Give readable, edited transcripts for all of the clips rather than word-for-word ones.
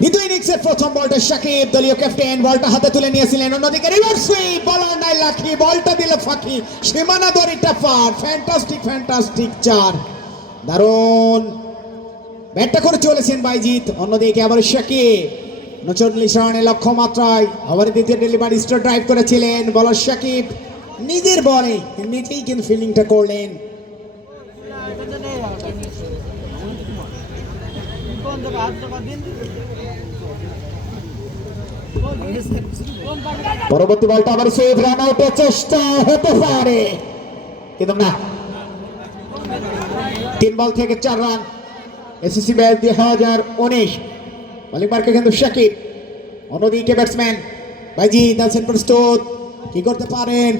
দ্বিতীয় ইনিংসের প্রথম বলটা শাকিব, দলীয় ক্যাপ্টেন বলটা হাতে তুলে নিয়েছিলেন। অন্যদিকে রিভার্স সুইপ, বলার নাই লাখি, বলটা দিল ফাঁকি, সীমানা দড়িটা পার। ফ্যান্টাস্টিক চার, দারুণ ব্যাটটা করে চলেছেন বাইজিৎ। অন্যদিকে আবার শাকিব 39 রানের লক্ষ্যমাত্রায় আবার দ্বিতীয় ডেলিভারি স্ট্রেট ড্রাইভ করেছিলেন বলার শাকিব। নিজের বলে নিজেই কিন্তু ফিল্ডিংটা করলেন। পরবর্তী বলটা আবার সেভ, রান আউটের চেষ্টা হতে পারে কিন্তু না। 3 বল থেকে 4 রান। এসএসসি ব্যাচ 2019 বোলিং মার্কে কিন্তু শাকিব। অন্যদিকে ব্যাটসম্যান বাইজিৎ আছেন প্রস্তুত, কি করতে পারেন।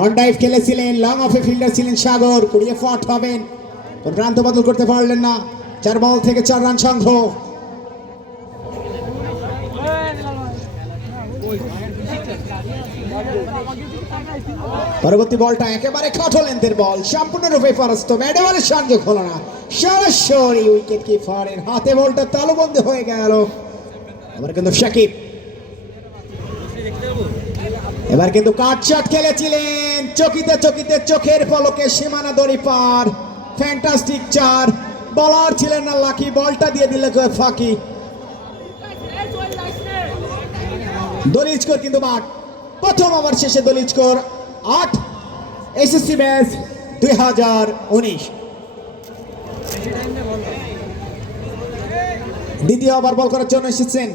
অন ড্রাইভ খেলেছিলেন, লং অফে ফিল্ডার ছিলেন সাগর। 20 ফট হবেন, রান তো বদল করতে পারলেন না। 4 বল থেকে 4 রান সংগ্রহ। পরবর্তী বলটা একেবারে খাটো লেন্থের বল, সম্পূর্ণরূপে পরাস্ত। ব্যাটে বলের সংযোগ হলো না, সরাসরি উইকেট কিপারের হাতে বলটা তালুবন্দী হয়ে গেল। এবার কিন্তু শাকিব, এবার কিন্তু কাটশট খেলেছিলেন, চকিতে চোখের পলকে সীমানা দড়ি পার। ফ্যান্টাস্টিক চার, বলার ছিলেন না লাকি, বলটা দিয়ে দিল ফাঁকি। দলীয় স্কোর কিন্তু 8। প্রথম ওভার শেষে দলীয় স্কোর 8। SSC batch 2019। দ্বিতীয় ওভার বল করার জন্য এসেছেন।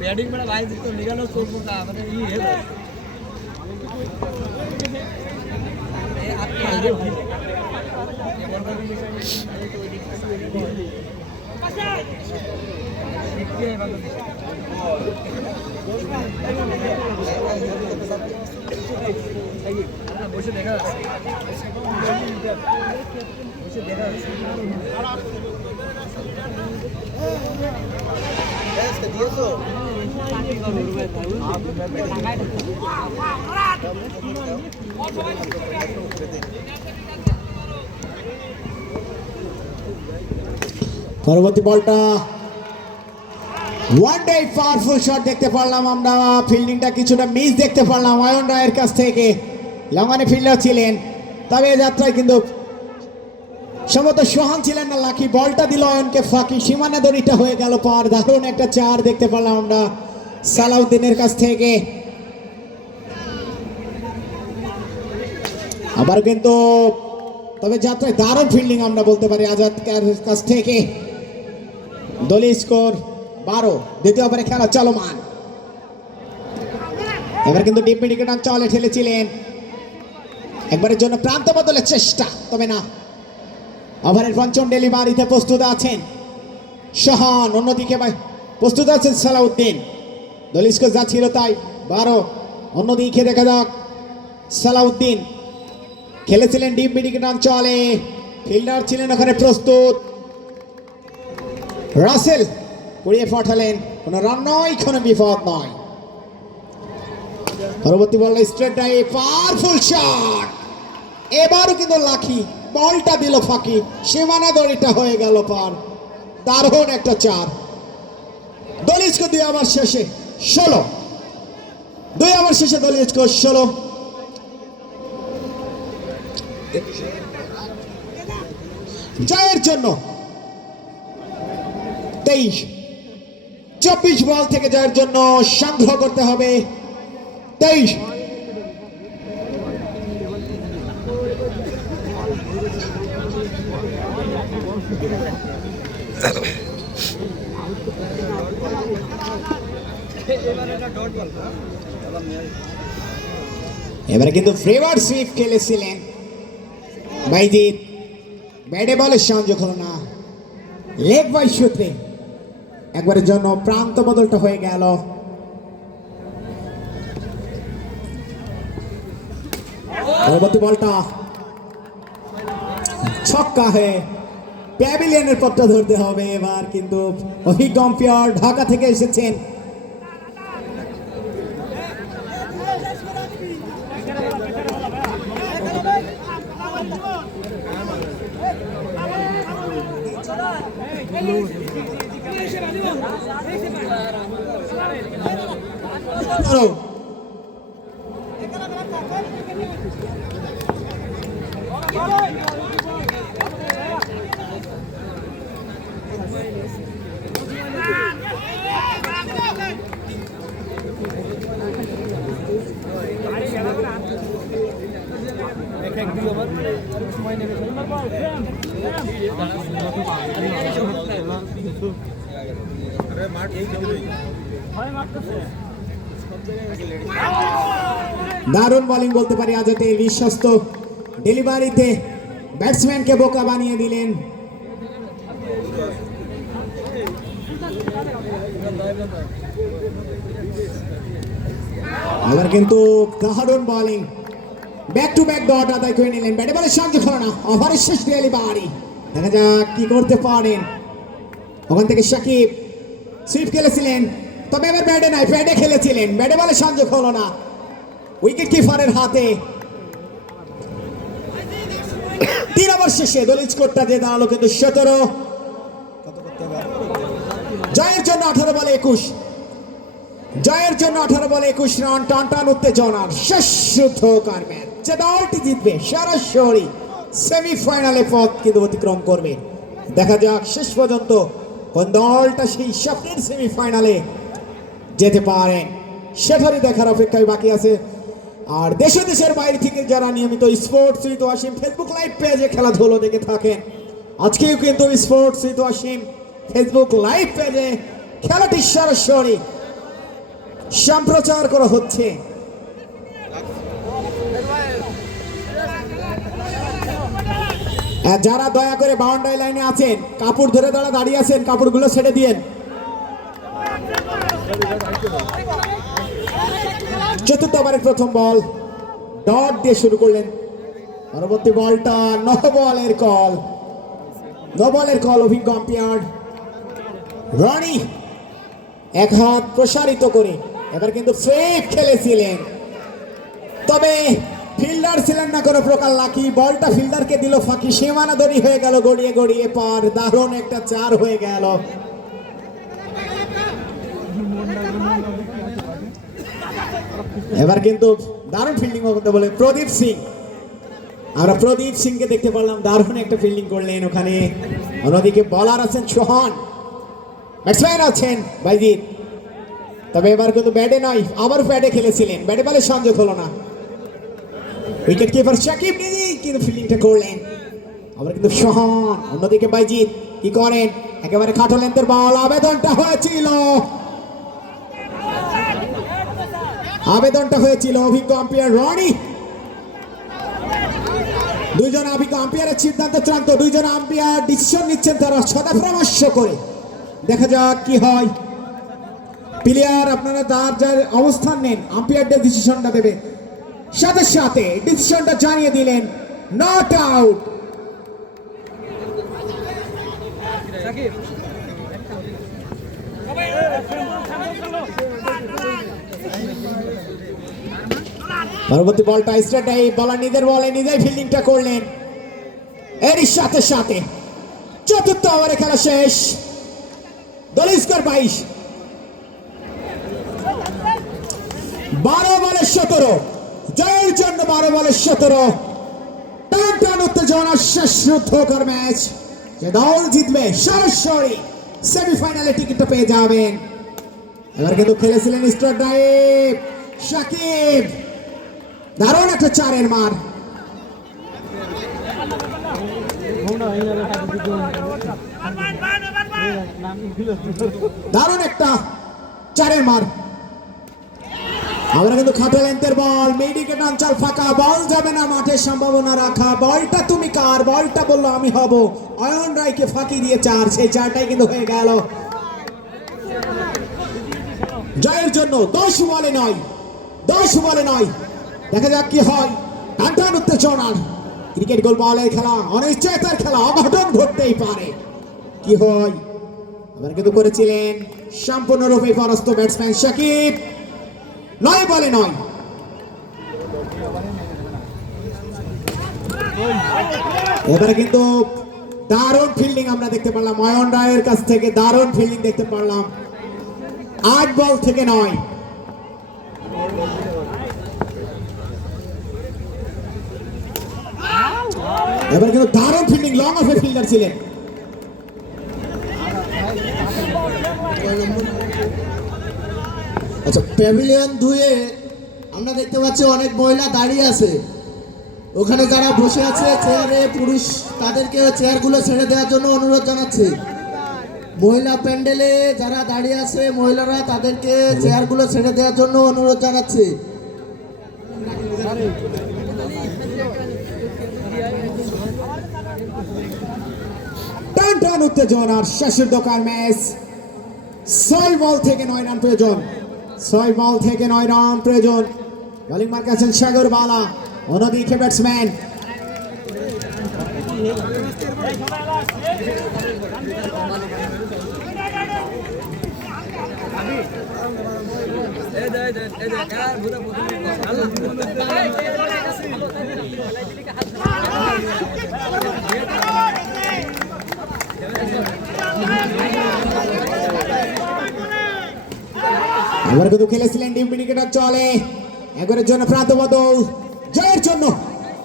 ব্যাটিং মানে ভাই তো নিগালো চলবো না মানে ই হবে বসে দেখা দিয়েছো পরবর্তী বলটা ওয়ান ডে পাওয়ারফুল শট দেখতে পারলাম আমরা। ফিল্ডিংটা কিছুটা মিস দেখতে পারলাম অয়ন রায়ের কাছ থেকে। লঙ্গানে ফিল্ডার ছিলেন, তবে যাত্রায় কিন্তু সম্ভবত সোহান ছিলেন না লাকি, বলটা দিল অয়নকে ফাঁকি। সীমানা দড়িটা হয়ে গেল পার। দারুণ একটা চার দেখতে পারলাম আমরা সালাউদ্দিনের কাছ থেকে। আবার কিন্তু তবে যাত্রায় দারুণ ফিল্ডিং আমরা বলতে পারি আজাদের কাছ থেকে। দলীয় স্কোর 12। দ্বিতীয় ওভারে খেলা চলমান। এবার কিন্তু ডিপ মিডিকেট অঞ্চলে ঠেলেছিলেন, একবারের জন্য প্রান্ত বদলের চেষ্টা, তবে না। ওভারের পঞ্চম ডেলিভারিতে প্রস্তুত আছেন সোহান, অন্যদিকে প্রস্তুত আছেন সালাউদ্দিন। দলীয় স্কোর যা ছিল তাই 12। অন্যদিকে দেখা যাক সালাউদ্দিন খেলেছিলেন ডিপ মিডিকেট অঞ্চলে, ফিল্ডার ছিলেন ওখানে প্রস্তুত। রাসেল কুড়িয়ে পাঠালেন, কোনো রান নয়, কোনো বিপদ নয়। পরবর্তী বলটা স্ট্রেট ড্রাইভ, পাওয়ারফুল শট। এবারও কিন্তু লাকি, বলটা দিল ফাঁকি। সীমানা দড়িটা হয়ে গেল পার। দারুণ একটা চার। দলীয় স্কোর 2 ওভার শেষে 16। 2 ওভার শেষে দলীয় স্কোর 16। জয়ের জন্য 23। 24 বল থেকে জয়ের জন্য সংগ্রহ করতে হবে 23। এবারে কিন্তু ফ্লেভার সুইপ খেলেছিলেন বাইজিৎ। ব্যাটে বলের সংযোগ হলো না, লেগ বাই সূত্রে একবারের জন্য প্রান্ত বদলটা হয়ে গেল। পরবর্তী বলটা ছক্কা হয়ে প্যাভিলিয়নের পথটা ধরতে হবে এবার, কিন্তু অভিজ্ঞ আম্পায়ার ঢাকা থেকে এসেছেন। দারুণ বোলিং বলতে পারি আজতে, বিশ্বস্ত ডেলিভারিতে ব্যাটসম্যানকে বোকা বানিয়ে দিলেন। এবার কিন্তু দারুণ bowling, back to back dot আদায় করে নিলেন। ব্যাটে বলের সংযোগ হলো না, ওভারের শেষ ডেলিভারি, দেখা যাক কি করতে পারেন। ওখান থেকে সাকিব সুইপ খেলেছিলেন, তবে এবার ব্যাটে নাই, প্যাডে খেলেছিলেন। ব্যাটে বলের সংযোগ হলো না, উইকেট কিপারের হাতে। 3 ওভার শেষে দলীয় স্কোরটা যে দাঁড়ালো কিন্তু 17। জয়ের জন্য 18 বলে 21, জয়ের জন্য 18 বলে 21 রান। টান টান উত্তেজনার শেষ যুদ্ধকার ম্যাচ, যে দলটি জিতবে সরাসরি সেমিফাইনালে পথ কিন্তু অতিক্রম করবে। দেখা যাক শেষ পর্যন্ত কোন দলটা সেই স্বপ্নের সেমিফাইনালে যেতে পারেন, সেটারই দেখার অপেক্ষায় বাকি আছে। আর দেশে দেশের বাইরে থেকে যারা নিয়মিত sports with Wasim Facebook live পেজে খেলাধুলো দেখে থাকেন, আজকেও কিন্তু sports with Wasim Facebook live পেজে খেলাটি সরাসরি সম্প্রচার করা হচ্ছে। যারা দয়া করে বাউন্ডারি লাইনে আছেন, কাপড় ধরে তারা দাঁড়িয়ে আছেন, কাপড়গুলো ছেড়ে দিয়েন। চতুর্থ ওভারের প্রথম বল ডট দিয়ে শুরু করলেন। পরবর্তী বলটা নো বলের কল, নো বলের কল। অভিজ্ঞ আম্পায়ার রনি এক হাত প্রসারিত করে এবার কিন্তু ফেক খেলেছিলেন, তবে ফিল্ডার ছিলেন না কোনো প্রকার লাকি। বলটা ফিল্ডারকে দিল ফাঁকি, সীমানা দড়ি হয়ে গেল গড়িয়ে গড়িয়ে পার। দারুণ একটা 4 হয়ে গেল। এবার কিন্তু দারুণ ফিল্ডিং করতে বলে প্রদীপ সিং, আমরা প্রদীপ সিংকে দেখতে পারলাম, দারুণ একটা ফিল্ডিং করলেন ওখানে। অন্যদিকে বলার আছেন সোহান, ব্যাটসম্যান আছেন বাইজিৎ, তবে এবার কিন্তু ব্যাটে নয়, আবার ব্যাটে খেলেছিলেন। ব্যাটে বলে সংযোগ হলো না, উইকেট কিপার সাকিব নিজেই কিন্তু ফিল্ডিংটা করলেন। আবার কিন্তু সোহান, অন্যদিকে বাইজিৎ কি করেন, একেবারে খাটো লেন্থের বল। আবেদনটা হয়েছিল, আবেদনটা হয়েছিল অভিজ্ঞ আম্পায়ার রনি। দুইজন অভিজ্ঞ আম্পায়ারের সিদ্ধান্ত চূড়ান্ত, দুইজন আম্পায়ার ডিসিশন নিচ্ছেন তারা সদা পরামর্শ করে। দেখা যাক কি হয়। প্লেয়ার আপনারা তার যার অবস্থান নেন, আম্পায়ারদের ডিসিশনটা দেবে। সাথে সাথে ডিসিশনটা জানিয়ে দিলেন, নট আউট। পরবর্তী বলটা স্ট্রেট, এই বলার নিজের বলে নিজেই ফিল্ডিংটা করলেন। এরই সাথে সাথে চতুর্থ ওভারে খেলা শেষ, দলীয় স্কোর 22। 12 বলে 17, জয়ের জন্য 12 বলে 17। টান টান উত্তেজনার শেষ যুদ্ধকার ম্যাচ, যে দল জিতবে সরাসরি সেমিফাইনালে টিকিটটা পেয়ে যাবেন। এবার কিন্তু খেলেছিলেন স্ট্রেট ড্রাইভ সাকিব, দারুণ একটা 4-এর মার। দারুণ একটা 4-এর মার। আমরা কিন্তু খাটো লেন্থের বল, মেডিকেট অঞ্চল ফাঁকা, বল যাবে না মাঠে, সম্ভাবনা রাখা, বলটা তুমি কার, বলটা বললো আমি হব, অয়ন রায়কে ফাঁকি দিয়ে চার, সেই চারটাই কিন্তু হয়ে গেল জয়ের জন্য। 10 বলে নয়, 10 বলে নয়, দেখা যাক কি হয়। টানটান উত্তেজনার ক্রিকেট গোল বলের খেলা, অনিশ্চয়তার খেলা, অঘটন ঘটতেই পারে, কি হয়। আবার কিন্তু করেছিলেন সম্পূর্ণরূপে পরাস্ত ব্যাটসম্যান শাকিব। 9 বলে 9। এবারে কিন্তু দারুণ ফিল্ডিং আমরা দেখতে পারলাম অয়ন রায়ের কাছ থেকে, দারুণ ফিল্ডিং দেখতে পারলাম। 8 বল থেকে 9। এবার কিন্তু দারুণ ফিল্ডিং, লং অফের ফিল্ডার ছিলেন। আচ্ছা, প্যাভিলিয়ন 2-এ আমরা দেখতে পাচ্ছি অনেক মহিলা দাঁড়িয়ে আছে। ওখানে যারা বসে আছে চেয়ারে, পুরুষ তাদেরকে চেয়ারগুলো ছেড়ে দেওয়ার জন্য অনুরোধ জানাচ্ছি। মহিলা প্যান্ডেলে যারা দাঁড়িয়ে আছে মহিলারা, তাদেরকে চেয়ারগুলো ছেড়ে দেওয়ার জন্য অনুরোধ জানাচ্ছি। টান টান উত্তেজনার শেষের দোকান ম্যাচ। 6 বল থেকে 9 রান প্রয়োজন, 6 বল থেকে 9 রান প্রয়োজন। বোলিং মার্কে আছেন সাগর বালা, অন্যদিকে ব্যাটসম্যান আবার কিন্তু খেলেছিলেন ডিপ উইকেটার চলে। এগারের জন্য প্রান্ত বদল, জয়ের জন্য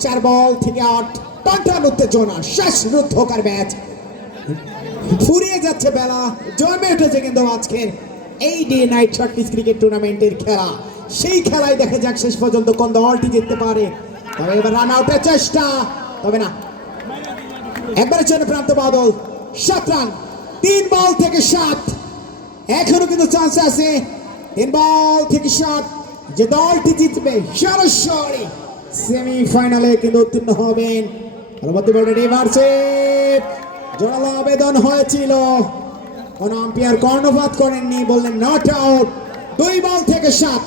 4 বল থেকে 8। টান টান উত্তেজনা, শেষ রুদ্ধকার ম্যাচ, ফুরিয়ে যাচ্ছে বেলা, জমে উঠেছে কিন্তু আজকের এই ডে নাইট শর্টলিস্ট ক্রিকেট টুর্নামেন্টের খেলা। সেই খেলায় দেখা যাক শেষ পর্যন্ত কোন দলটি জিততে পারে। তবে এবার রান আউটের চেষ্টা, তবে না। একবারের জন্য প্রান্ত বদল, 7 রান, 3 বল থেকে 7। এখনো কিন্তু চান্স আছে, 3 বল থেকে 7 যে দলটি জিতবে সরাসরি সেমিফাইনালে কিন্তু উত্তীর্ণ হবেন। পরবর্তী বলটা রিভার্সে জোরালো আবেদন হয়েছিল, কোন আম্পায়ার কর্ণপাত করেননি, বললেন নট আউট। 2 বল থেকে 7।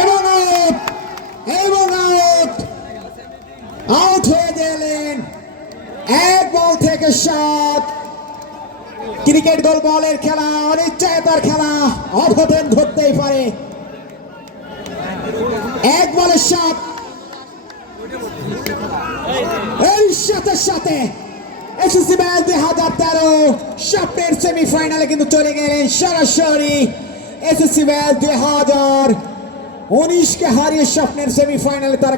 এবং আউট, এবং আউট, আউট হয়ে গেলেন। 1 বল থেকে 7। ক্রিকেট গোল বলের খেলা, অনিশ্চয়তার খেলা, অঘটন ঘটতেই পারে। 1 বলে 7। এর সাথে সাথে এসএসসি ব্যাচ 2013 স্বপ্নের সেমিফাইনালে কিন্তু চলে গেলেন সরাসরি। এসএসসি ব্যাচ 2019 কে হারিয়ে স্বপ্নের সেমিফাইনালে তারা